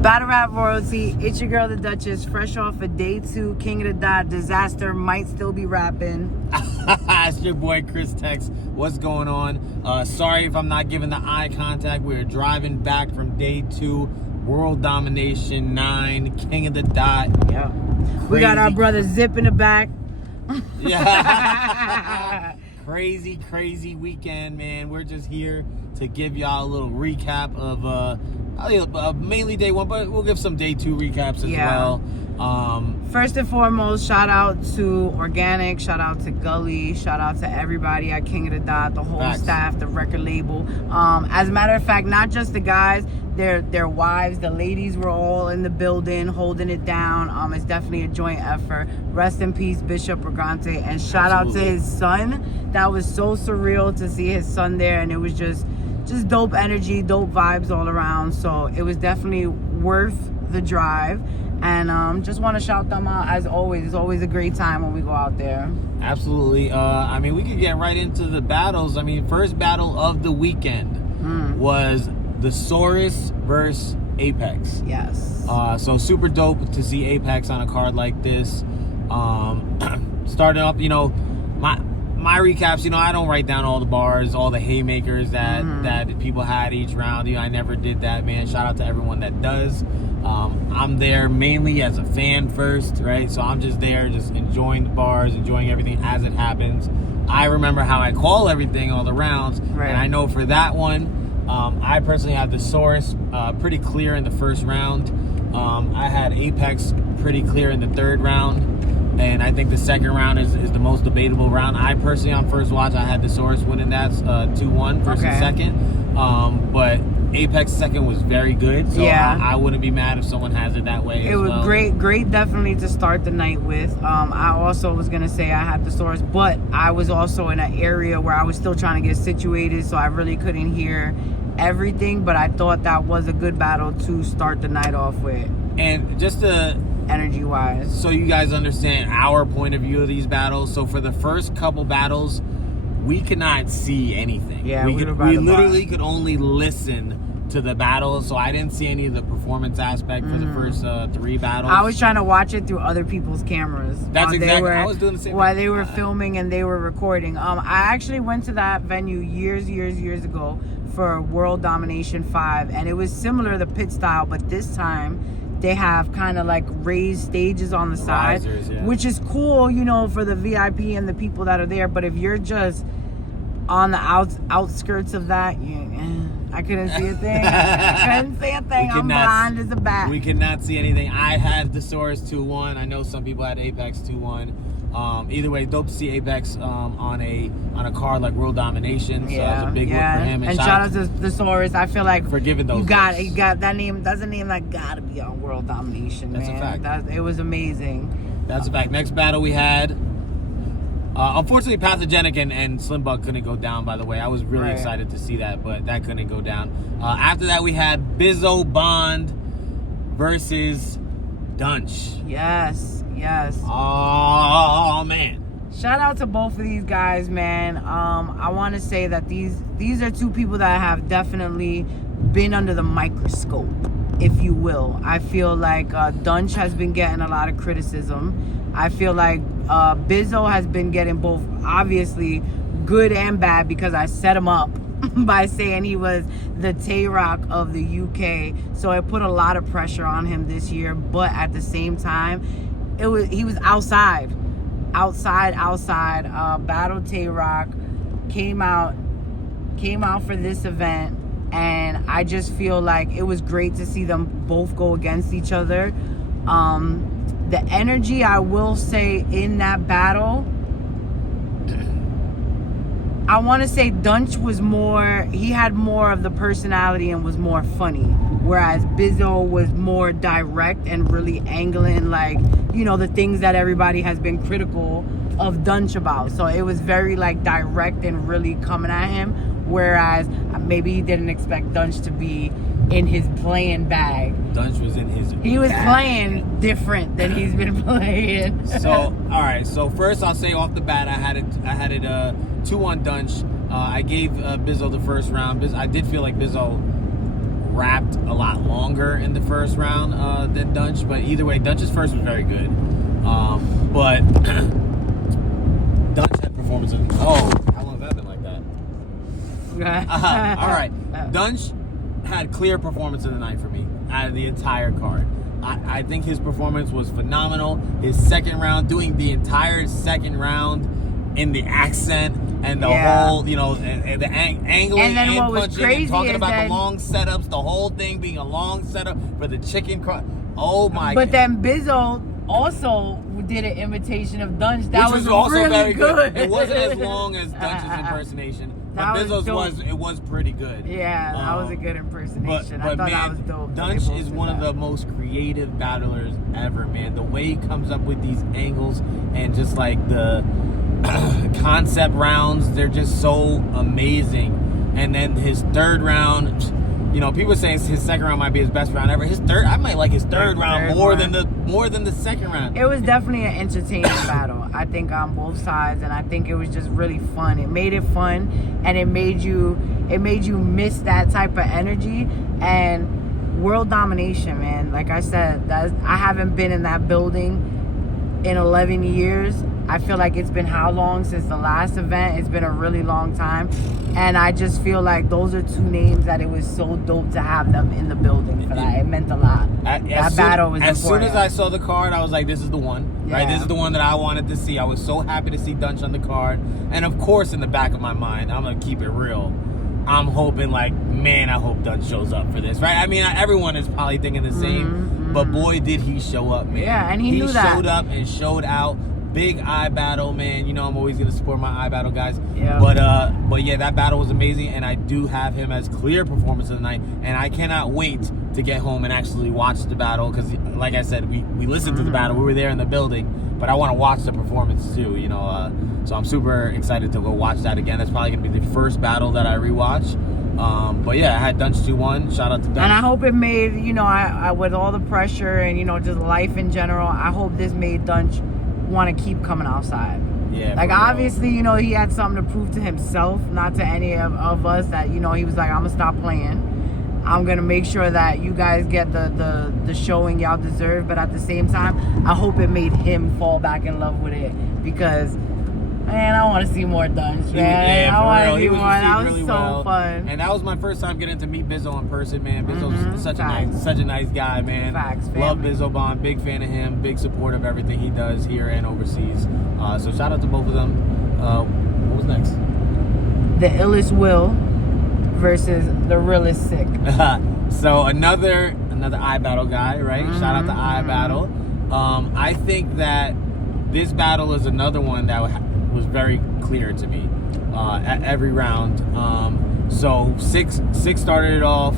Battle Rap Royalty, it's your girl the Duchess, fresh off of day 2, King of the Dot, Disaster, might still be rapping. It's your boy Chris Tex. What's going on? Sorry if I'm not giving the eye contact. We're driving back from day 2, World Domination 9, King of the Dot. Yeah. We got our brother Zip in the back. Yeah. Crazy weekend, man. We're just here to give y'all a little recap of mainly day 1, but we'll give some day 2 recaps as well. First and foremost, shout out to Organic, shout out to Gully, shout out to everybody at King of the Dot, the whole staff, the record label. As a matter of fact, not just the guys, their wives, the ladies were all in the building holding it down. It's definitely a joint effort. Rest in peace, Bishop Brigante, and shout out to his son. That was so surreal to see his son there, and it was just dope energy, dope vibes all around. So it was definitely worth the drive, and just want to shout them out as always. It's always a great time when we go out there. Absolutely. I mean, we could get right into the battles. I mean, first battle of the weekend was Thesaurus versus Apex. Yes. So super dope to see Apex on a card like this. Starting up, my recaps, I don't write down all the bars, all the haymakers that people had each round. I never did that, man. Shout out to everyone that does. I'm there mainly as a fan first, right? So I'm just there, just enjoying the bars, enjoying everything as it happens. I remember how I call everything, all the rounds, and I know for that one, I personally had the Thesaurus pretty clear in the first round. I had Apex pretty clear in the third round. And I think the second round is the most debatable round. I personally, on first watch, I had Thesaurus winning that 2-1 versus second. But Apex second was very good. So I wouldn't be mad if someone has it that way. It was great definitely to start the night with. I also was going to say I had Thesaurus, but I was also in an area where I was still trying to get situated, so I really couldn't hear everything. But I thought that was a good battle to start the night off with. And just to... energy-wise, so you guys understand our point of view of these battles. So for the first couple battles, we could not see anything. Yeah, we literally could only listen to the battles. So I didn't see any of the performance aspect for the first 3 battles. I was trying to watch it through other people's cameras. That's exactly. I was doing the same. While they were filming and they were recording. I actually went to that venue years ago for World Domination 5, and it was similar to pit style, but this time they have kind of like raised stages on the side, which is cool, for the VIP and the people that are there. But if you're just on the outskirts of that, I couldn't see a thing. I'm blind as a bat. We could not see anything. I had Thesaurus 2-1. I know some people had Apex 2-1. Either way, dope to see Apex on a card like World Domination. So that's a big win for him. And shout out to Thesaurus. I feel like for giving those. You got that name. That's a name that gotta be on World Domination. That's man. a fact. It was amazing. That's a fact. Next battle we had. Unfortunately, Pathogenic and Slim Bug couldn't go down, by the way. I was really excited to see that, but that couldn't go down. After that, we had Bizo Bond versus Dunge. Yes. Oh, man. Shout out to both of these guys, man. I want to say that these are 2 people that have definitely been under the microscope, if you will. I feel like Dunge has been getting a lot of criticism. I feel like Bizo has been getting both, obviously, good and bad, because I set him up by saying he was the Tayroc of the UK. So it put a lot of pressure on him this year. But at the same time, he was outside. Battled Tayroc, came out for this event, and I just feel like it was great to see them both go against each other. The energy, I will say, in that battle, I want to say Dunge was he had more of the personality and was more funny, whereas Bizo was more direct and really angling, like, the things that everybody has been critical of Dunge about. So it was very direct and really coming at him, whereas maybe he didn't expect Dunge to be in his playing bag. Dunge was in his He was bag. Playing different than he's been playing. So, all right. So first, I'll say off the bat, I had it 2-1 Dunge. I gave Bizo the first round. I did feel like Bizo rapped a lot longer in the first round than Dunge. But either way, Dunge's first was very good. But Dunge had performance in... Oh, how long has that been like that? All right. Dunge had clear performance of the night for me out of the entire card. I think his performance was phenomenal. His second round, doing the entire second round in the accent and the whole, you know, and the angling and punching and talking about the long setups, the whole thing being a long setup for the chicken card. Oh my God. But then Bizo also did an imitation of Dunge. That was also really very good. It wasn't as long as Dunge's impersonation. But Bizo's was pretty good. Yeah, that was a good impersonation. I thought man, that was dope. Dunge is one of the most creative battlers ever, man. The way he comes up with these angles and just like the concept rounds, they're just so amazing. And then his third round, you know, people are saying his second round might be his best round ever. I might like his third round more than the second round. It was definitely an entertaining battle, I think, on both sides, and I think it was just really fun. It made it fun, and it made you miss that type of energy. And world domination, man. Like I said, I haven't been in that building in 11 years. I feel like it's been how long since the last event? It's been a really long time. And I just feel like those are two names that it was so dope to have them in the building for that. It meant a lot. That battle was important. As soon as I saw the card, I was like, this is the one. Yeah. Right? This is the one that I wanted to see. I was so happy to see Dunge on the card. And of course, in the back of my mind, I'm going to keep it real. I'm hoping like, man, I hope Dunge shows up for this. Right? I mean, everyone is probably thinking the same. But boy, did he show up, man. Yeah, and he knew that. He showed up and showed out. Big eye battle, man. You know I'm always gonna support my eye battle guys. Yeah. But yeah, that battle was amazing, and I do have him as clear performance of the night. And I cannot wait to get home and actually watch the battle because, like I said, we listened to the battle. We were there in the building, but I want to watch the performance too. You know, so I'm super excited to go watch that again. That's probably gonna be the first battle that I rewatch. But yeah, I had Dunge 2-1. Shout out to Dunge. And I hope it made, you know, I with all the pressure and, you know, just life in general, I hope this made Dunge want to keep coming outside. Yeah. Like, obviously, you know, he had something to prove to himself, not to any of us, that, you know, he was like, I'm going to stop playing. I'm going to make sure that you guys get the showing y'all deserve. But at the same time, I hope it made him fall back in love with it because... Man, I want to see more Dunge, man. Yeah, I want to see more. That was really so fun. And that was my first time getting to meet Bizo in person, man. Bizo's such a nice guy, man. Facts, love Bizo Bond. Big fan of him. Big support of everything he does here and overseas. So shout out to both of them. What was next? The illest Will versus the realest Sick. So another eye battle guy, right? Shout out to eye battle. I think that this battle is another one that was very clear to me at every round. So Six started it off,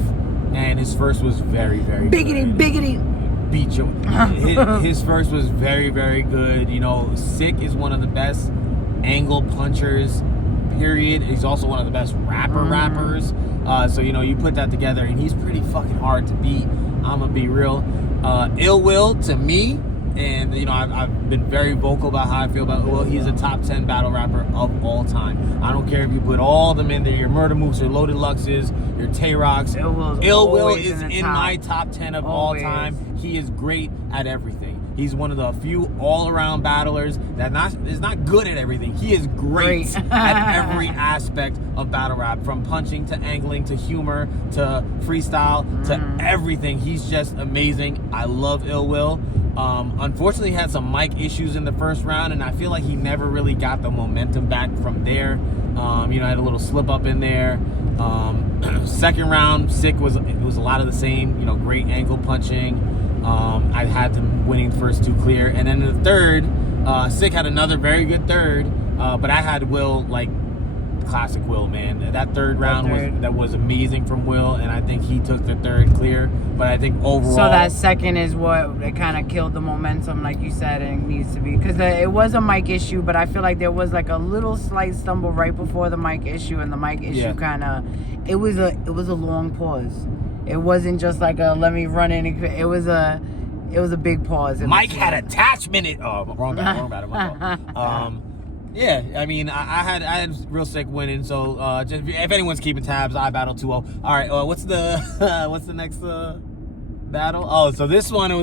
and his first was very, very biggity, good. Biggity. Beat you. His first was very, very good. You know, Sick is one of the best angle punchers, period. He's also one of the best rappers. So, you know, you put that together, and he's pretty fucking hard to beat. I'm going to be real. Ill Will, to me, and, you know, I've been very vocal about how I feel about Will. He's a top 10 battle rapper of all time. I don't care if you put all of them in there, your Murder Moose, your Loaded Luxes, your Tayrocs. Ill Will is in my top 10 of all time. He is great at everything. He's one of the few all-around battlers that is not good at everything. He is great at every aspect of battle rap, from punching to angling to humor to freestyle to everything. He's just amazing. I love Ill Will. Unfortunately, he had some mic issues in the first round, and I feel like he never really got the momentum back from there. You know, had a little slip up in there. Second round, Sick was a lot of the same. You know, great ankle punching. I had them winning the first two clear, and then in the third, Sick had another very good third. But I had Will, like, classic Will, man. That third round was amazing from Will, and I think he took the third clear. But I think overall, so that second is what it kind of killed the momentum, like you said, and it needs to be, because it was a mic issue. But I feel like there was like a little slight stumble right before the mic issue, and the mic issue kind of it was a long pause. It wasn't just like a let me run in. It was a big pause. Mike had attachment. Wrong battle. Yeah, I mean, I had real sick winning. So just, if anyone's keeping tabs, I battled 2-0. All right, what's the next battle? Oh, so this one it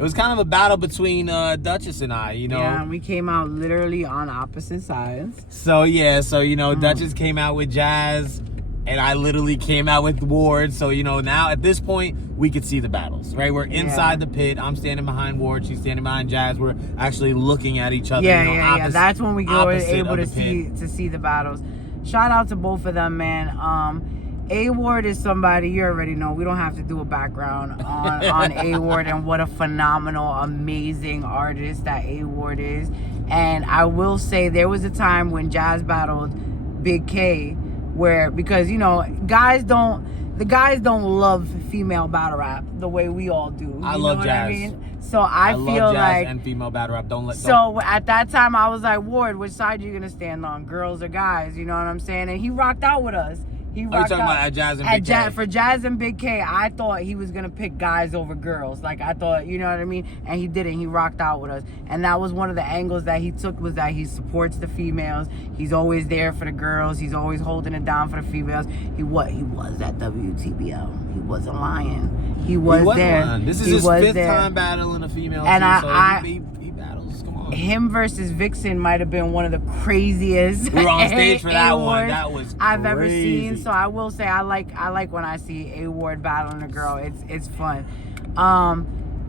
was kind of a battle between Duchess and I. You know. Yeah, we came out literally on opposite sides. So Duchess came out with Jazz, and I literally came out with Ward. So now at this point we could see the battles, right? We're inside the pit. I'm standing behind Ward. She's standing behind Jazz. We're actually looking at each other. Yeah. That's when we were able to see the battles. Shout out to both of them, man. A Ward is somebody you already know. We don't have to do a background on A Ward and what a phenomenal, amazing artist that A Ward is. And I will say there was a time when Jazz battled Big K, where because the guys don't love female battle rap the way we all do. I love Jazz. I mean? So I feel love jazz like and female battle rap. So at that time I was like, Ward, which side are you gonna stand on, girls or guys? You know what I'm saying? And he rocked out with us. He rocked talking about at Jazz and Big K? For Jazz and Big K, I thought he was going to pick guys over girls. Like, I thought, you know what I mean? And he didn't. He rocked out with us. And that was one of the angles that he took, was that he supports the females. He's always there for the girls. He's always holding it down for the females. He was at WTBL. He wasn't lying. He was there. Lying. This is his fifth time battling a female. And he battles. Come on. Him versus Vixen might have been one of the craziest. We were on stage for that one. That was I've ever seen. So I will say I like when I see A Ward battling a girl. It's fun.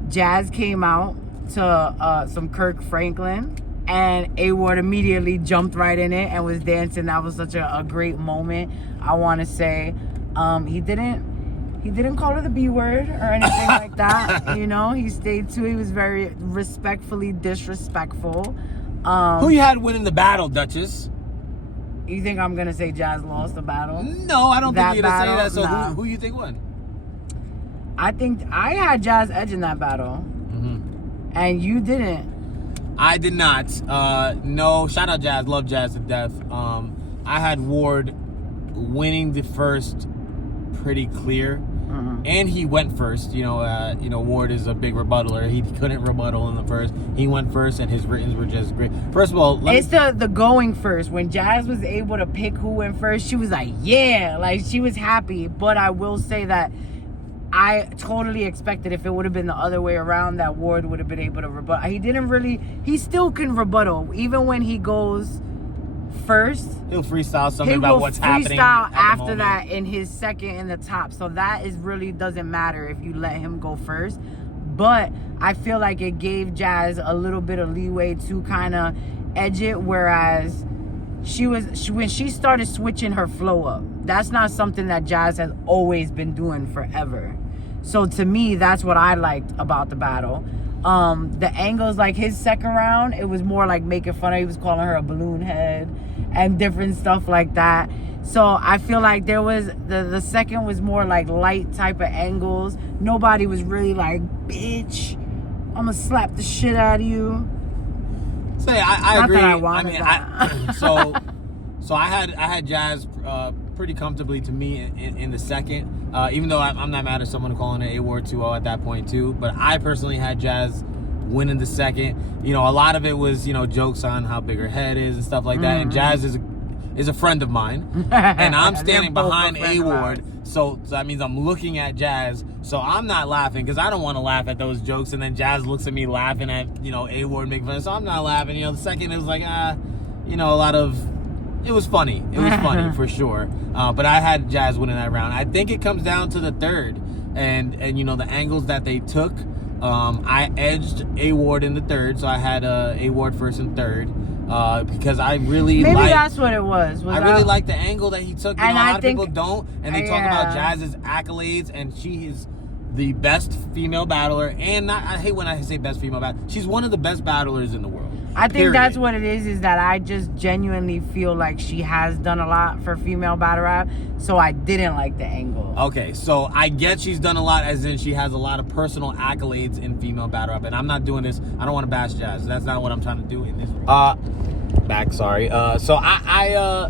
Jazz came out to some Kirk Franklin, and A Ward immediately jumped right in it and was dancing. That was such a great moment. I want to say he didn't call her the B word or anything like that. He stayed to. He was very respectfully disrespectful. Who you had winning the battle, Duchess? You think I'm gonna say Jazz lost the battle? No, I don't think you're gonna say that. So nah. who you think won? I think I had Jazz edge in that battle, and you didn't. I did not. No, shout out Jazz. Love Jazz to death. I had Ward winning the first pretty clear. And he went first. Ward is a big rebuttaler. He couldn't rebuttal in the first. He went first, and his writtens were just great. First of all, it's the going first. When Jazz was able to pick who went first, she was like, yeah, like she was happy. But I will say that I totally expected, if it would have been the other way around, that Ward would have been able to rebut. He still can rebuttal even when he goes first. He'll freestyle something about what's happening. After that in his second in the top. So that really doesn't matter if you let him go first. But I feel like it gave Jazz a little bit of leeway to kind of edge it, whereas when she started switching her flow up, that's not something that Jazz has always been doing forever. So to me, that's what I liked about the battle. The angles, like his second round, it was more like making fun of. He was calling her a balloon head and different stuff like that. So I feel like there was the second was more like light type of angles. Nobody was really like, bitch, I'm gonna slap the shit out of you. Say I agree. That I wanted that. So I had Jazz pretty comfortably to me in the second. Even though I'm not mad at someone calling it A Ward 2-0 at that point too, but I personally had Jazz winning the second. A lot of it was jokes on how big her head is and stuff like that. And Jazz is a friend of mine, and I'm standing behind A Ward, so that means I'm looking at Jazz. So I'm not laughing because I don't want to laugh at those jokes, and then Jazz looks at me laughing at A Ward making fun. So I'm not laughing. The second it was like a lot of. It was funny. It was funny for sure. But I had Jazz winning that round. I think it comes down to the third, and the angles that they took. I edged A Ward in the third, so I had A Ward first and third because I really that's what it was. I really like the angle that he took. A lot of people don't, and they talk about Jazz's accolades, and she is the best female battler. And I hate when I say best female battler. She's one of the best battlers in the world. I think that's what it is that I just genuinely feel like she has done a lot for female battle rap, so I didn't like the angle. Okay, so I get she's done a lot, as in she has a lot of personal accolades in female battle rap, and I'm not doing this. I don't want to bash Jazz. That's not what I'm trying to do in this. So I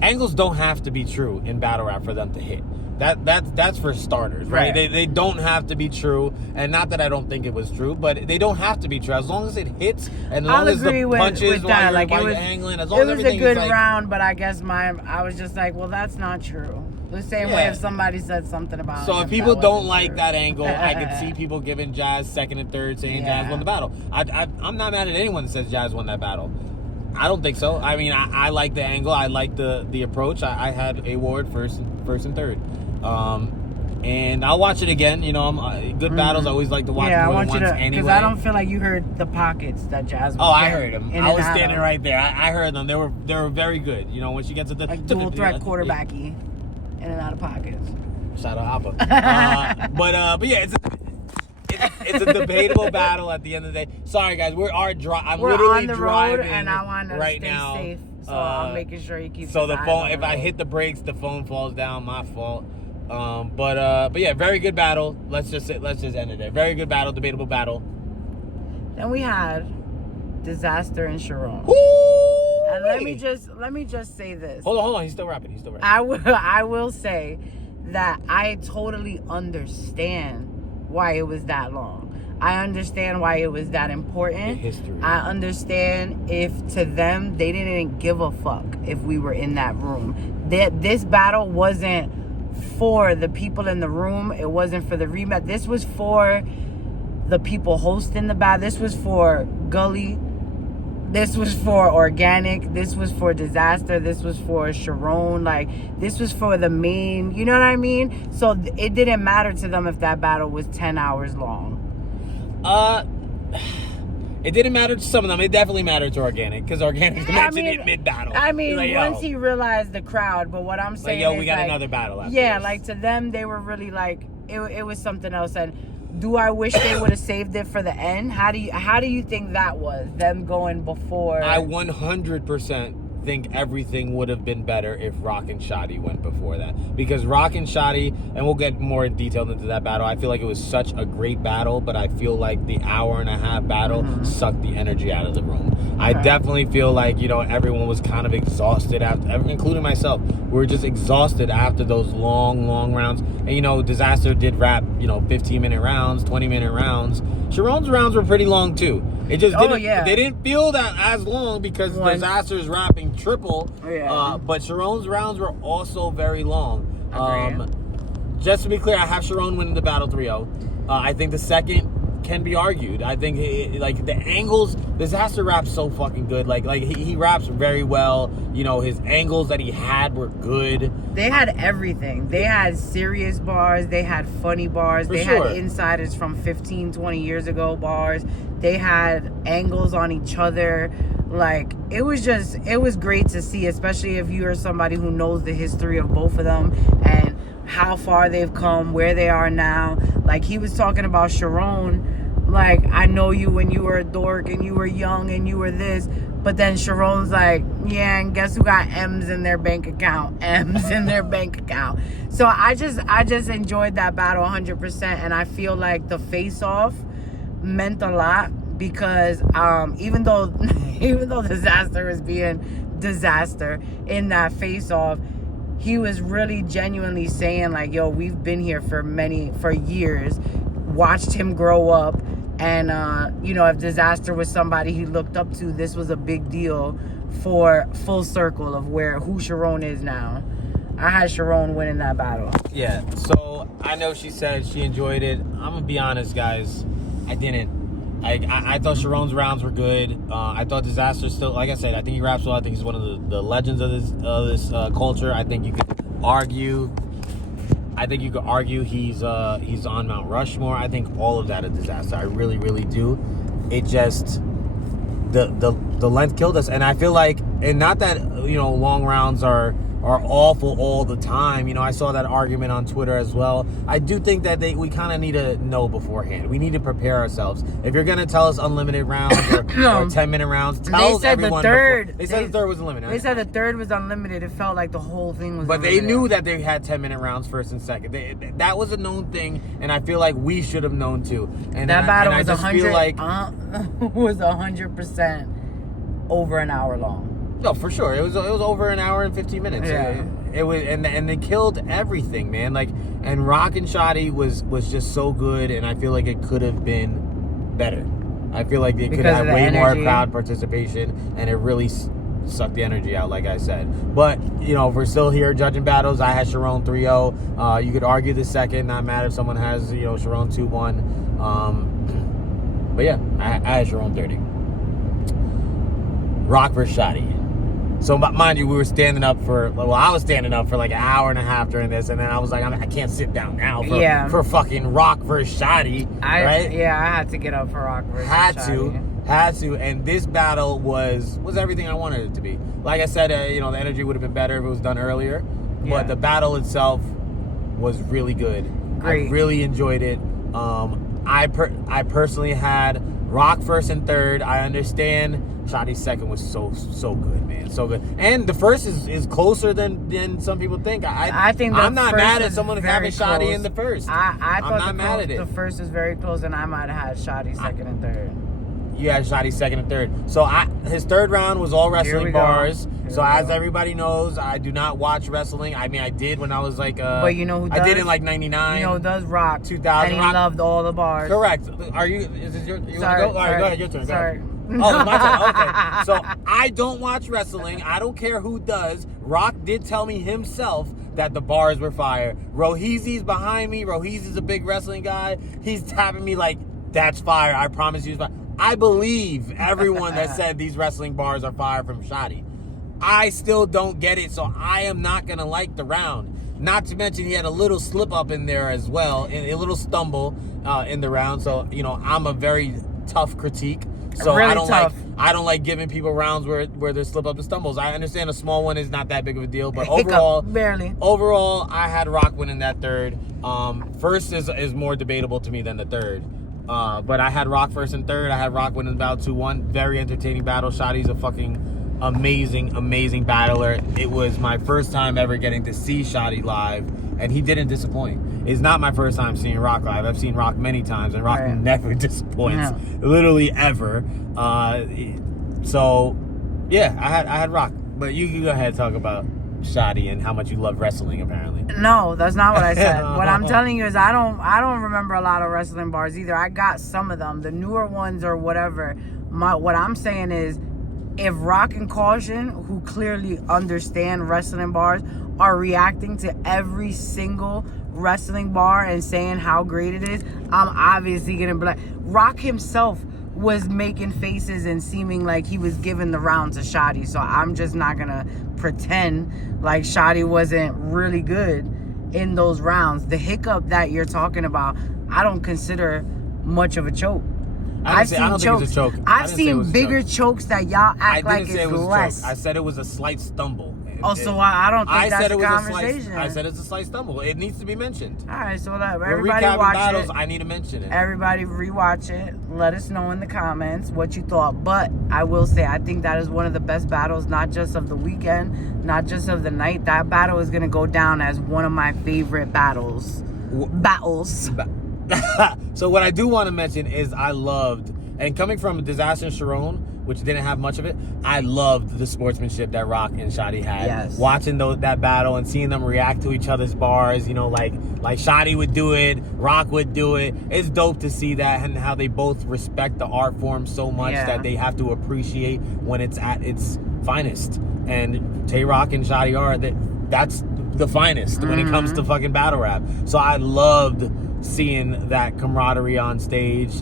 angles don't have to be true in battle rap for them to hit. That's for starters, right? They don't have to be true, and not that I don't think it was true, but they don't have to be true as long as it hits and as long as the punches while you're angling. As long as everything is it was a good round, but I guess I was just like, well, that's not true. The same way if somebody said something about. So if people don't like that angle, I could see people giving Jazz second and third, saying Jazz won the battle. I'm not mad at anyone that says Jazz won that battle. I don't think so. I mean, I like the angle. I like the approach. I had A Ward first and third. And I'll watch it again. You know, good battles. I always like to watch more than once anyway. Because I don't feel like you heard the pockets that Jazz was I heard them. I was standing right there. I heard them. They were very good. You know, when she gets to the dual threat quarterbacky. In and out of pockets. Shout out Hoppa. But yeah, it's a debatable battle at the end of the day. Sorry guys, we're literally on the road and I want to stay safe. So I'm making sure you keep. So the phone, if I hit the brakes, the phone falls down. My fault. But yeah, very good battle. Let's just end it there. Very good battle, debatable battle. Then we had Disaster and Chiron. And let me just say this. Hold on. He's still rapping. I will say that I totally understand why it was that long. I understand why it was that important. The history. I understand if to them they didn't give a fuck if we were in that room. This battle wasn't for the people in the room. It wasn't for the rematch. This was for the people hosting the battle. This was for Gully. This was for Organic. This was for Disaster. This was for Chiron. Like, this was for the main, you know what I mean? So it didn't matter to them if that battle was 10 hours long. It didn't matter to some of them. It definitely mattered to Organic because Organic mentioned it mid-battle. I mean, like, once he realized the crowd, but what I'm saying is, we got another battle after this. Like to them, they were really like, it was something else. And do I wish they would have saved it for the end? How do you think that was? Them going before? I 100% think everything would have been better if Rock and Shotty went before that. Because Rock and Shotty, and we'll get more in detail into that battle, I feel like it was such a great battle, but I feel like the hour-and-a-half battle sucked the energy out of the room. Okay. I definitely feel like, you know, everyone was kind of exhausted, including myself. We were just exhausted after those long rounds. And, you know, Disaster did rap, you know, 15-minute rounds, 20-minute rounds. Chiron's rounds were pretty long, too. It just didn't, they didn't feel that as long because Disaster's rapping triple. But Chiron's rounds were also very long. Just to be clear, I have Chiron winning the battle 3-0. I think the second can be argued. I think like the angles, Disaster raps so fucking good. Like he raps very well. You know, his angles that he had were good. They had everything. They had serious bars. They had funny bars. They had insiders from 15, 20 years ago bars. They had angles on each other. Like, it was great to see, especially if you are somebody who knows the history of both of them and how far they've come, where they are now. Like, he was talking about Chiron. Like, I know you when you were a dork and you were young and you were this. But then Chiron's like, yeah, and guess who got M's in their bank account? M's in their bank account. So I just enjoyed that battle 100%. And I feel like the face-off meant a lot because even though Disaster was being Disaster in that face-off, he was really genuinely saying like, yo, we've been here for years, watched him grow up. And, you know, if Disaster was somebody he looked up to, this was a big deal for full circle of who Chiron is now. I had Chiron winning that battle. Yeah, so I know she said she enjoyed it. I'm going to be honest, guys. I didn't. I thought Chiron's rounds were good. I thought Disaster still, like I said, I think he raps well. I think he's one of the legends of this culture. I think you could argue he's on Mount Rushmore. I think all of that is Disaster. I really, really do. It just the length killed us, and I feel like, and not that, you know, long rounds are awful all the time. You know, I saw that argument on Twitter as well. I do think that we kind of need to know beforehand. We need to prepare ourselves. If you're going to tell us unlimited rounds or 10-minute rounds, tell everyone before. They said the third was unlimited. They said the third was unlimited. It felt like the whole thing was unlimited. They knew that they had 10-minute rounds first and second. That was a known thing, and I feel like we should have known too. And that battle was 100% over an hour long. No, for sure. It was over an hour and 15 minutes. Yeah. It was, and they killed everything, man. Like, and Rock and Shotty was just so good, and I feel like it could have been better. I feel like they could have way more crowd participation, and it really sucked the energy out, like I said. But, you know, if we're still here judging battles, I had Chiron 3-0. You could argue the second, not mad if someone has, you know, Chiron 2-1. But yeah, I had Chiron 30. Rock versus Shotty. So, mind you, we were standing up for, well, I was standing up for like an hour and a half during this, and then I was like, I can't sit down now for fucking Rock versus Shotty, right? Yeah, I had to get up for Rock versus Shotty. Had to, and this battle was everything I wanted it to be. Like I said, you know, the energy would have been better if it was done earlier, but the battle itself was really good. Great. I really enjoyed it. I personally had Rock first and third. I understand Shotty's second was so good, man, so good. And the first is closer than some people think. I think I'm not mad at someone having Shotty in the first. I thought I'm not mad at it. The first is very close, and I might have had Shotty second and third. You had Shotty second and third. So his third round was all wrestling bars. So as everybody knows, I do not watch wrestling. I mean, I did when I was like, but you know who does? I did in like 99. You know who does? Rock. 2000. And he loved all the bars. Correct. Are you? Is this your? You sorry, want to go? All right, go ahead. Your turn. Sorry. Oh, my turn. Okay. So I don't watch wrestling. I don't care who does. Rock did tell me himself that the bars were fire. Rohizi's behind me. Rohizi's a big wrestling guy. He's tapping me like, that's fire. I promise you it's fire. I believe everyone that said these wrestling bars are fire from Shotty. I still don't get it, so I am not going to like the round. Not to mention he had a little slip up in there as well, a little stumble in the round. So, you know, I'm a very tough critique. So really I don't like giving people rounds where there's slip up and stumbles. I understand a small one is not that big of a deal, but overall I had Rock winning that third. First is more debatable to me than the third. But I had Rock first and third. I had Rock winning about 2-1. Very entertaining battle. Shotty's a fucking amazing battler. It was my first time ever getting to see Shotty live, and he didn't disappoint. It's not my first time seeing Rock live. I've seen Rock many times, and Rock never disappoints, literally ever. So yeah, I had Rock. But you can go ahead and talk about Shotty and how much you love wrestling, apparently. No, that's not what I said. What I'm telling you is I don't remember a lot of wrestling bars either. I got some of them, the newer ones or whatever. What I'm saying is, if Rock and Caution, who clearly understand wrestling bars, are reacting to every single wrestling bar and saying how great it is, I'm obviously gonna be like, Rock himself was making faces and seeming like he was giving the round to Shotty. So I'm just not gonna pretend like Shotty wasn't really good in those rounds. The hiccup that you're talking about, I don't consider much of a choke. I've seen chokes. I've seen bigger chokes that y'all act like it's less. I said it was a slight stumble. So I don't think that's a conversation. I said it's a slight stumble. It needs to be mentioned. All right, so everybody watch battles, it. I need to mention it. Everybody rewatch it. Let us know in the comments what you thought. But I will say, I think that is one of the best battles, not just of the weekend, not just of the night. That battle is going to go down as one of my favorite battles. So what I do want to mention is I loved, and coming from Disaster and Chiron, which didn't have much of it, I loved the sportsmanship that Rock and Shotty had. Yes. Watching that battle and seeing them react to each other's bars, you know, like Shotty would do it, Rock would do it. It's dope to see that and how they both respect the art form so much that they have to appreciate when it's at its finest. And Tayroc and Shotty that's the finest when it comes to fucking battle rap. So I loved seeing that camaraderie on stage.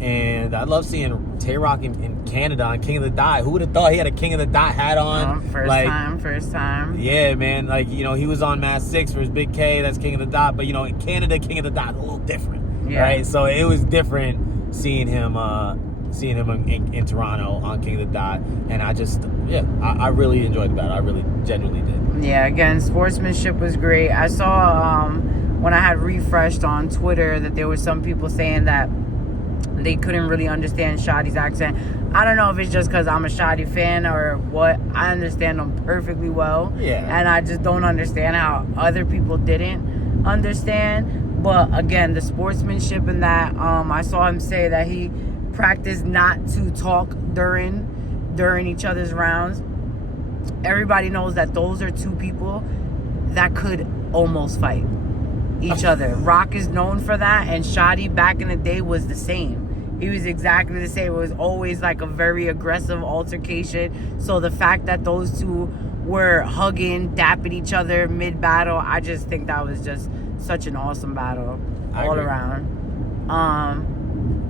And I love seeing Tayroc in Canada on King of the Dot. Who would have thought he had a King of the Dot hat on? First time. Yeah, man. Like, you know, he was on Mass 6 for his Big K. That's King of the Dot. But, you know, in Canada, King of the Dot, a little different. Yeah. Right? So it was different seeing him in Toronto on King of the Dot. And I really enjoyed the battle. I really genuinely did. Yeah, again, sportsmanship was great. I saw when I had refreshed on Twitter that there were some people saying that they couldn't really understand Shotty's accent. I don't know if it's just because I'm a Shotty fan or what. I understand him perfectly well. Yeah. And I just don't understand how other people didn't understand. But again, the sportsmanship in that, I saw him say that he practiced not to talk during each other's rounds. everybody knows that those are two people that could almost fight each other. Rock is known for that, and Shotty back in the day was the same. He was exactly the same. It was always like a very aggressive altercation. So the fact that those two were hugging, dapping each other mid-battle, I just think that was just such an awesome battle all around.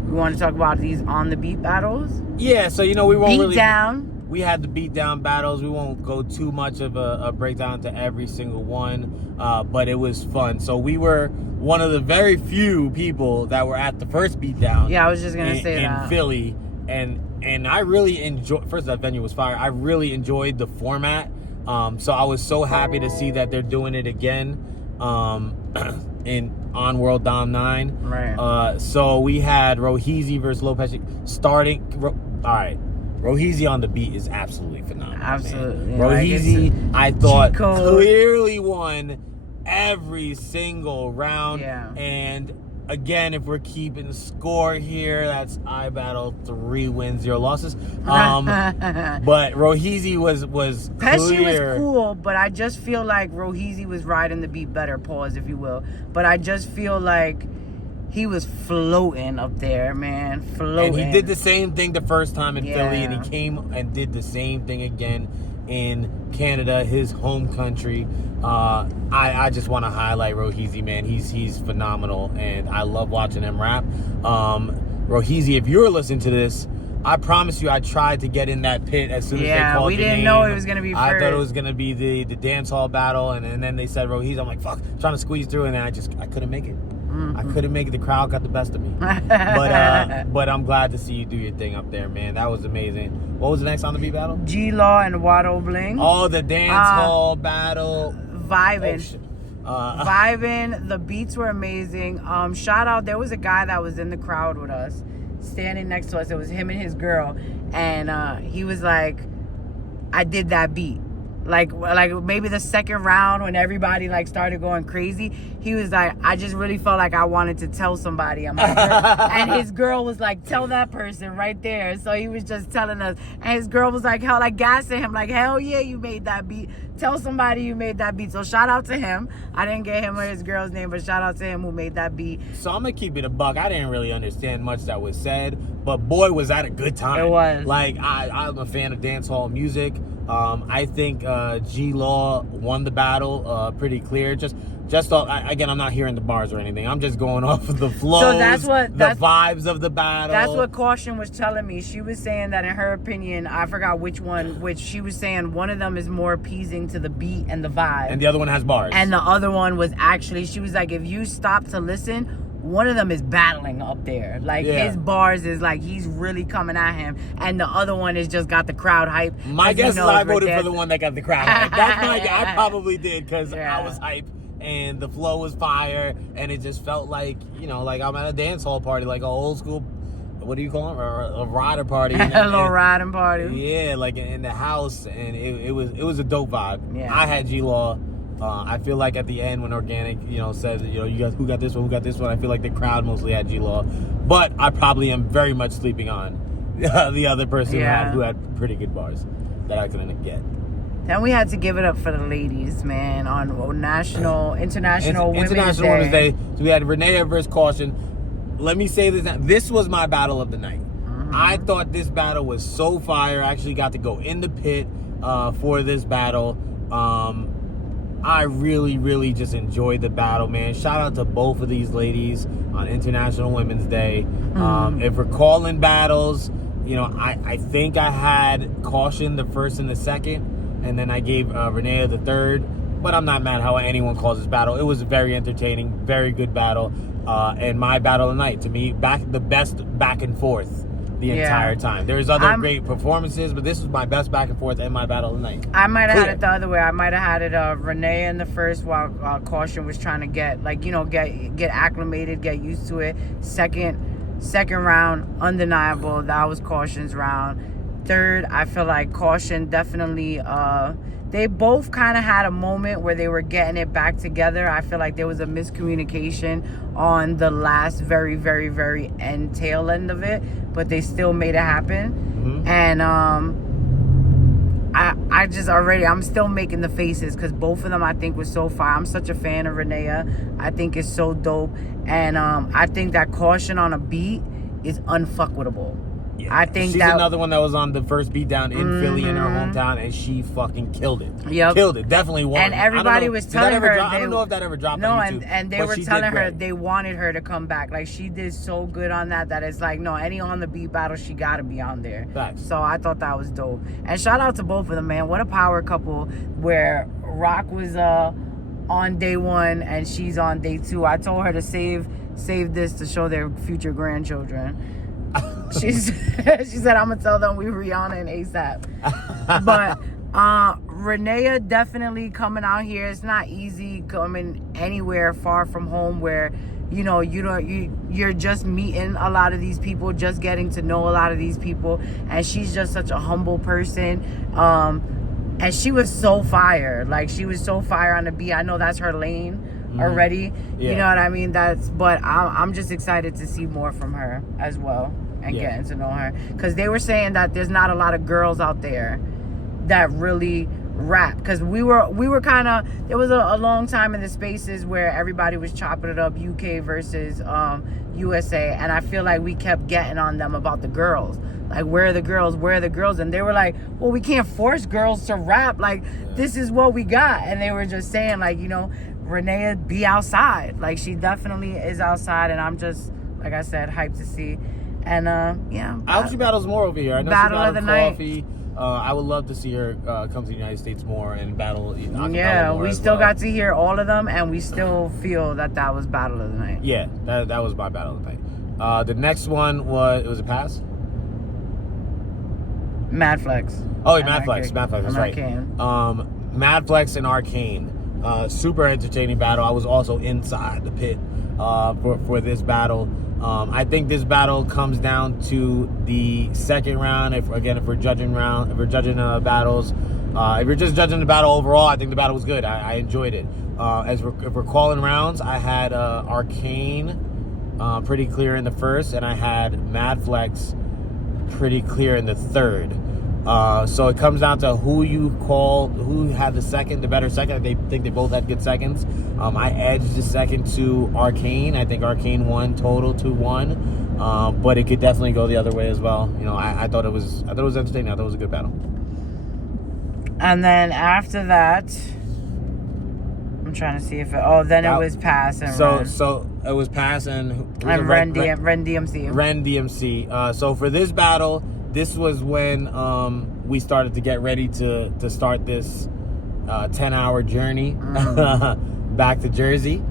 We want to talk about these on the beat battles. Yeah, so we won't really... Beat down. We had the beatdown battles. We won't go too much of a breakdown to every single one, but it was fun. So we were one of the very few people that were at the first beatdown. Yeah, I was just gonna say that. In Philly, and I really enjoyed. First, that venue was fire. I really enjoyed the format. So I was so happy to see that they're doing it again on World Dom 9. Right. So we had Roheezy versus Lopez starting. All right. Roheezy on the beat is absolutely phenomenal. Absolutely. Yeah, Roheezy, I thought, clearly won every single round. Yeah. And again, if we're keeping score here, that's I battle 3 wins, 0 losses. But Roheezy was Pesci clear. was cool, but I just feel like Roheezy was riding the beat better. Pause, if you will. But I just feel like he was floating up there, man. Floating. And he did the same thing the first time in Philly, and he came and did the same thing again in Canada, his home country. I just want to highlight Roheezy, man. He's phenomenal, and I love watching him rap. Roheezy, if you're listening to this, I promise you I tried to get in that pit as soon as they called your name. We didn't know it was going to be first. I thought it was going to be the dance hall battle, and then they said Roheezy. I'm like, fuck, trying to squeeze through, and then I couldn't make it. Mm-hmm. I couldn't make it. The crowd got the best of me. But I'm glad to see you do your thing up there, man. That was amazing. What was the next on the beat battle? G-Law and Watto Bling. Oh, the dance hall battle. Vibing. Vibing. The beats were amazing. Shout out. There was a guy that was in the crowd with us, standing next to us. It was him and his girl. And he was like, I did that beat. Like maybe the second round when everybody like started going crazy, he was like, I just really felt like I wanted to tell somebody. And his girl was like, tell that person right there. So he was just telling us, and his girl was like, hell, like gassing him, like, hell yeah, you made that beat. Tell somebody you made that beat. So shout out to him. I didn't get him or his girl's name, but shout out to him who made that beat. So I'm gonna keep it a buck. I didn't really understand much that was said, but boy, was that a good time. It was. Like I'm a fan of dancehall music. I think G-Law won the battle pretty clear. Again, I'm not hearing the bars or anything. I'm just going off of the flows, so that's the vibes of the battle. That's what Caution was telling me. She was saying that in her opinion, I forgot which she was saying one of them is more appeasing to the beat and the vibe. And the other one has bars. And the other one was actually, she was like, if you stop to listen, one of them is battling up there. Like, his bars is like, he's really coming at him. And the other one is just got the crowd hype. My guess is I voted for the one that got the crowd hype. That's my guess. I probably did because I was hype. And the flow was fire. And it just felt like, like I'm at a dance hall party, like an old school, what do you call it? A rider party. A little riding party. Yeah, like in the house. And it was a dope vibe. Yeah. I had G-Law. I feel like at the end when Organic, says, you guys, who got this one, I feel like the crowd mostly had G-Law. But I probably am very much sleeping on the other person who had pretty good bars that I couldn't get. Then we had to give it up for the ladies, man, on International Women's Day. So we had Renee versus Caution. Let me say this now. This was my battle of the night. Mm-hmm. I thought this battle was so fire. I actually got to go in the pit for this battle. I really, really just enjoyed the battle, man. Shout out to both of these ladies on International Women's Day. If we're calling battles, I think I had Caution the first and the second, and then I gave Renee the third. But I'm not mad how anyone calls this battle. It was very entertaining, very good battle. And my battle of the night, to me, the best back and forth the entire time. There's other great performances, but this was my best back and forth and my battle of the night. I might have had it the other way. I might have had it Renee in the first while Caution was trying to get acclimated, get used to it. Second round, undeniable. That was Caution's round. Third, I feel like Caution definitely they both kind of had a moment where they were getting it back together. I feel like there was a miscommunication on the last very, very, very tail end of it, but they still made it happen. Mm-hmm. And I just already, I'm still making the faces because both of them I think was so fire. I'm such a fan of Renee. I think it's so dope. And I think that Caution on a beat is unfuckwittable. Yeah. I think she's another one that was on the first beatdown in Philly in her hometown, and she fucking killed it. Yep. Killed it. Definitely won. And everybody was telling her. I don't know if that ever dropped on YouTube. And they were telling her they wanted her to come back. Like, she did so good on that it's like, no, any on the beat battle, she got to be on there. Facts. So I thought that was dope. And shout out to both of them, man. What a power couple where Rock was on day 1 and she's on day 2. I told her to save this to show their future grandchildren. she said, I'm gonna tell them we Rihanna and ASAP. But Renee definitely coming out here. It's not easy coming anywhere far from home where you're just meeting a lot of these people, just getting to know a lot of these people, and she's just such a humble person. And she was so fire. Like, she was so fire on the beat. I know that's her lane already. Yeah. You know what I mean? But I'm just excited to see more from her as well and getting to know her. Because they were saying that there's not a lot of girls out there that really rap. Because we were kind of, there was a long time in the spaces where everybody was chopping it up, UK versus USA. And I feel like we kept getting on them about the girls. Like, where are the girls? Where are the girls? And they were like, well, we can't force girls to rap. Like, this is what we got. And they were just saying, like, Renee be outside. Like, she definitely is outside. And I'm just, like I said, hyped to see. And, yeah. I hope she battles more over here. I know Battle she of the Coffee. I would love to see her come to the United States more and battle. Yeah, we still got to hear all of them. And we still feel that was Battle of the Night. Yeah, that was my Battle of the Night. The next one was a pass? Mad Flex. Oh, yeah, Mad Flex, that's right. Arcane. Mad Flex and Arcane. Super entertaining battle. I was also inside the pit for this battle. I think this battle comes down to the second round. If we're judging battles, if you're just judging the battle overall, I think the battle was good. I enjoyed it. If we're calling rounds, I had Arcane pretty clear in the first, and I had Mad Flex pretty clear in the third. So it comes down to who had the better second. They think they both had good seconds. I edged the second to Arcane. I think Arcane won total 2-1. But it could definitely go the other way as well. I thought it was entertaining. I thought it was a good battle. And then after that, I'm trying to see if it was Pass and Ren. So it was Pass and Ren DMC. Ren DMC. So for this battle, this was when we started to get ready to start this 10-hour journey back to Jersey.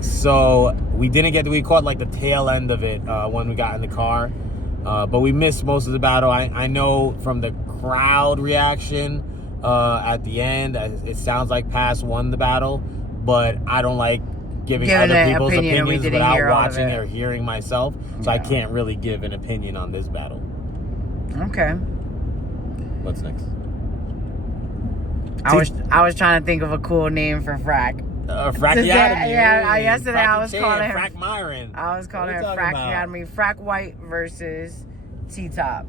So we caught like the tail end of it when we got in the car. But we missed most of the battle. I know from the crowd reaction at the end, it sounds like Pass won the battle, but I don't like giving other people's opinions without watching or hearing myself. So I can't really give an opinion on this battle. Okay. What's next? I was trying to think of a cool name for Frack. Frack Academy. Yeah, yesterday I was calling him Frack Myron. I was calling him Frack Academy. Frack White versus T-Top.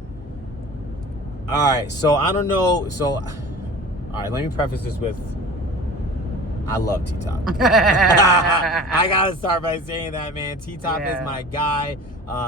All right, so I don't know. So, all right, let me preface this with, I love T-Top. I gotta start by saying that, man. T-Top is my guy.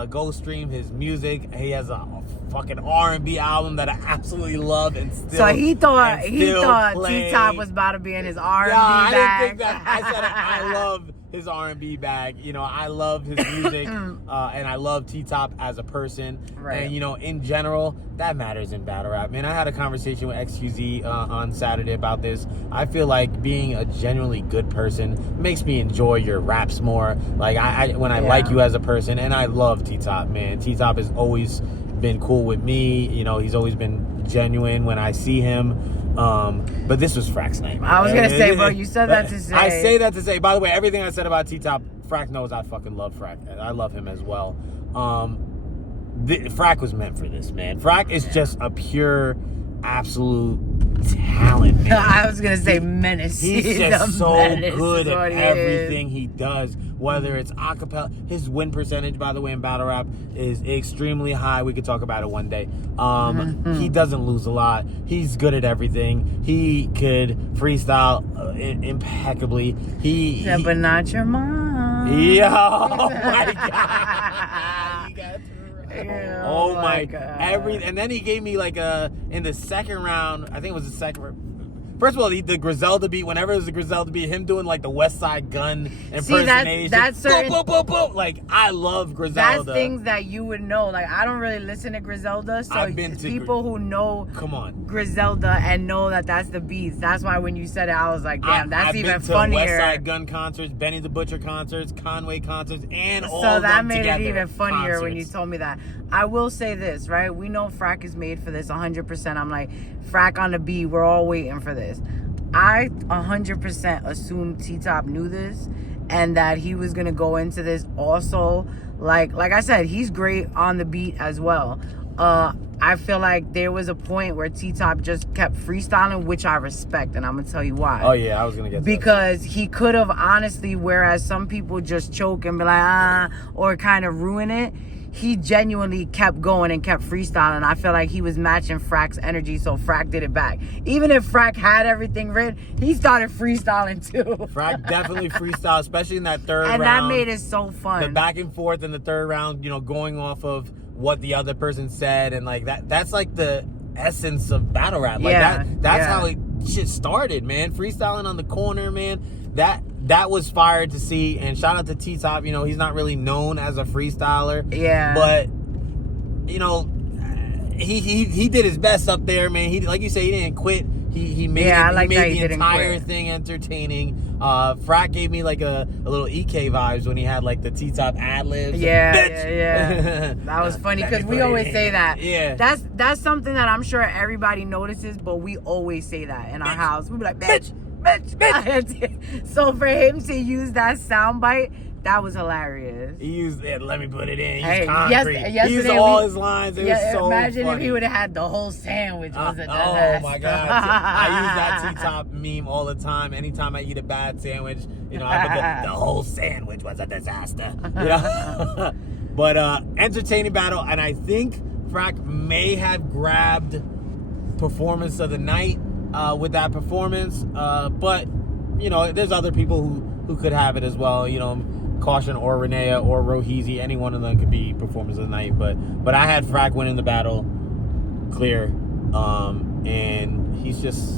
Go stream his music. He has a fucking R&B album that I absolutely love, and still. So he thought T-Top was about to be in his R&B bag. I didn't think that. I said I love his R&B bag. I love his music, and I love T-Top as a person. Right. And in general, that matters in battle rap. Man, I had a conversation with XQZ on Saturday about this. I feel like being a genuinely good person makes me enjoy your raps more. Like I like you as a person, and I love T-Top, man. T-Top has always been cool with me. He's always been genuine when I see him. But this was Frack's night, man. I was gonna say, bro, you said that to say. I say that to say. By the way, everything I said about T-Top, Frack knows I fucking love Frack. I love him as well. Frack was meant for this, man. Frack is just a pure, absolute talent, man. I was gonna say menace. He's just so good at everything he does. whether it's acapella. His win percentage, by the way, in battle rap is extremely high. We could talk about it one day. He doesn't lose a lot. He's good at everything. He could freestyle impeccably. But not your mom. Yo, oh my God. You got Yeah, oh my God. And then he gave me like in the second round, I think it was the second. First of all, the Griselda beat, whenever it was the Griselda beat, him doing like the West Side Gun impersonation. That's certain, boom, boom, boom, boom. Like, I love Griselda. That's things that you would know. Like, I don't really listen to Griselda, so I've been to people who know Come on. Griselda and know that that's the beats. That's why when you said it, I was like, damn, that's I've even been to funnier. West Side Gun concerts, Benny the Butcher concerts, Conway concerts, and all So of that them made together it even funnier when you concerts. told me that. I will say this, right? We know Frack is made for this 100%. I'm like, Frack on the beat, we're all waiting for this. I 100% assumed T-Top knew this and that he was going to go into this also. Like I said, he's great on the beat as well. I feel like there was a point where T-Top just kept freestyling, which I respect, and I'm going to tell you why. Oh, yeah, I was going to get to Because he could have honestly, whereas some people just choke and be like, or kind of ruin it, he genuinely kept going and kept freestyling. I feel like he was matching Frack's energy, so Frack did it back. Even if Frack had everything written, he started freestyling too. Frack definitely freestyle, especially in that third round. And that made it so fun. The back and forth in the third round, going off of what the other person said, and like that's like the essence of battle rap. Like that's how it shit started, man. Freestyling on the corner, man. That was fire to see, and shout out to T-Top. He's not really known as a freestyler. Yeah. But he did his best up there, man. He, like you say, he didn't quit. He made the entire thing entertaining. Frack gave me like a little EK vibes when he had like the T-Top ad-libs. Yeah. That was funny because we always say that. Yeah. That's something that I'm sure everybody notices, but we always say that in our house. We be like, bitch. So for him to use that soundbite, that was hilarious. He used it. Let me put it in. Hey, He's concrete. He used all his lines. It was so imagine funny. if he would have had the whole sandwich. Was a oh my God! I use that T-Top meme all the time. Anytime I eat a bad sandwich, I put the whole sandwich was a disaster. But entertaining battle, and I think Frack may have grabbed performance of the night with that performance. But there's other people who could have it as well. Caution or Renee or Roheezy, any one of them could be performance of the night. But I had Frack winning the battle clear, and he's just.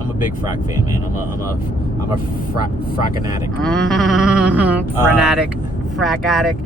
I'm a big Frack fan, man. I'm a Frack fanatic. Frack addict.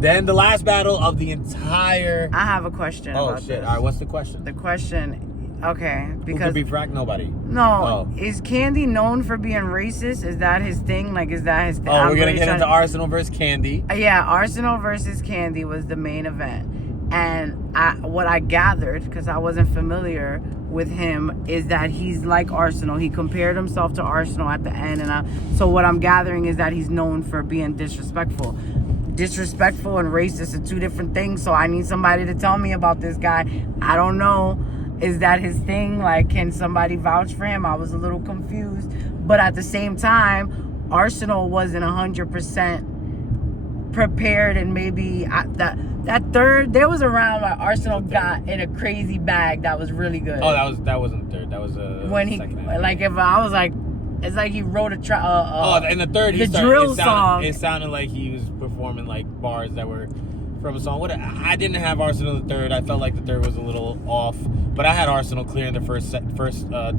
Then the last battle of the entire. I have a question. Oh about shit! this. All right, what's the question? The question. Okay, because who could be Frack? Nobody. No, is Candy known for being racist? Is that his thing? Like, is that his thing? Oh, we're gonna get into Arsenal versus Candy. Yeah, Arsenal versus Candy was the main event, and what I gathered, because I wasn't familiar with him, is that he's like Arsenal. He compared himself to Arsenal at the end, and so what I'm gathering is that he's known for being disrespectful. Disrespectful and racist are two different things. So I need somebody to tell me about this guy. I don't know. Is that his thing? Like, can somebody vouch for him? I was a little confused. But at the same time, Arsenal wasn't 100% prepared, and maybe that third, there was a round where Arsenal got in a crazy bag that was really good. Oh, that wasn't third. That was when he second. Like, if I was like, it's like he wrote a in the third, song. It sounded like he was performing like bars that were from a song. I didn't have Arsenal in the third. I felt like the third was a little off, but I had Arsenal clear in the first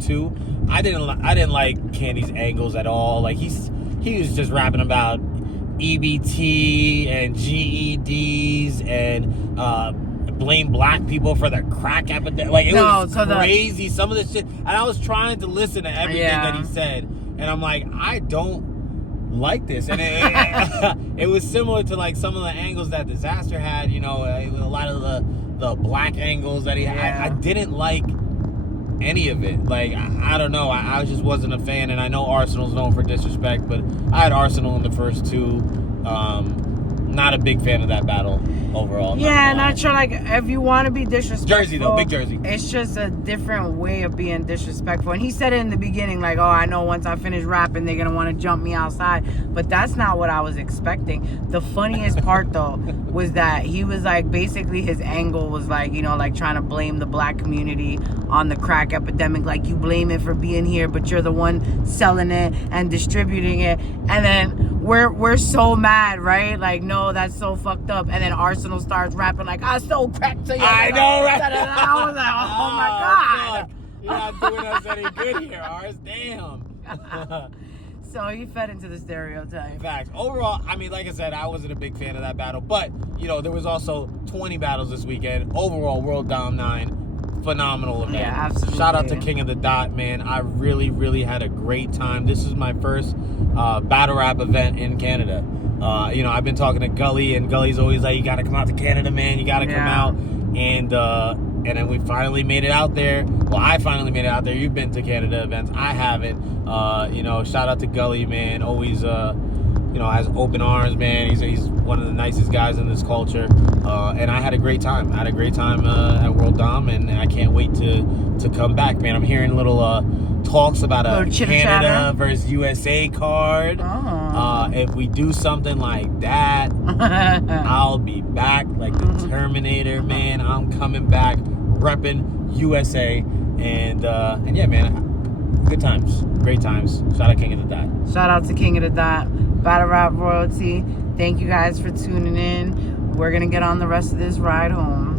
two. I didn't like Candy's angles at all. Like he was just rapping about EBT and GEDs and blame black people for the crack epidemic. Like it was crazy. Some of the shit, and I was trying to listen to everything that he said, and I'm like, I don't like this. And it was similar to like some of the angles that Disaster had. A lot of the black angles that he had. I didn't like any of it. Like I don't know. I just wasn't a fan. And I know Arsenal's known for disrespect, but I had Arsenal in the first two. not a big fan of that battle overall. Yeah, not sure. Like, if you want to be disrespectful, Jersey though, big Jersey. It's just a different way of being disrespectful. And he said it in the beginning, like, "Oh, I know once I finish rapping, they're gonna want to jump me outside." But that's not what I was expecting. The funniest part though was that he was like, basically his angle was like, you know, like trying to blame the black community on the crack epidemic. Like, you blame it for being here, but you're the one selling it and distributing it. And then we're so mad, right? Like, no, that's so fucked up. And then Arsenal starts rapping like, "I sold crack to you." I know, right? I was like, oh my God. You're not doing us any good here, Ars. Damn. So he fed into the stereotype. Facts. Overall, I mean, like I said, I wasn't a big fan of that battle. But, you know, there was also 20 battles this weekend. Overall, World Dom 9, phenomenal event. Yeah, absolutely. Shout out to King of the Dot, man. I really, really had a great time. This is my first battle rap event in Canada. You know, I've been talking to Gully, and Gully's always like, "You got to come out to Canada, man. You got to come out." And then we finally made it out there. Well, I finally made it out there. You've been to Canada events. I haven't. You know, shout out to Gully, man. Always, you know, has open arms, man. He's one of the nicest guys in this culture. And I had a great time. I had a great time at World Dom, and I can't wait to come back, man. I'm hearing little talks about a Canada versus USA card. If we do something like that, I'll be back like the Terminator, man. I'm coming back, repping USA, and yeah, man, good times, great times. Shout out King of the Dot. Shout out to King of the Dot, Battle Rap Royalty. Thank you guys for tuning in. We're gonna get on the rest of this ride home.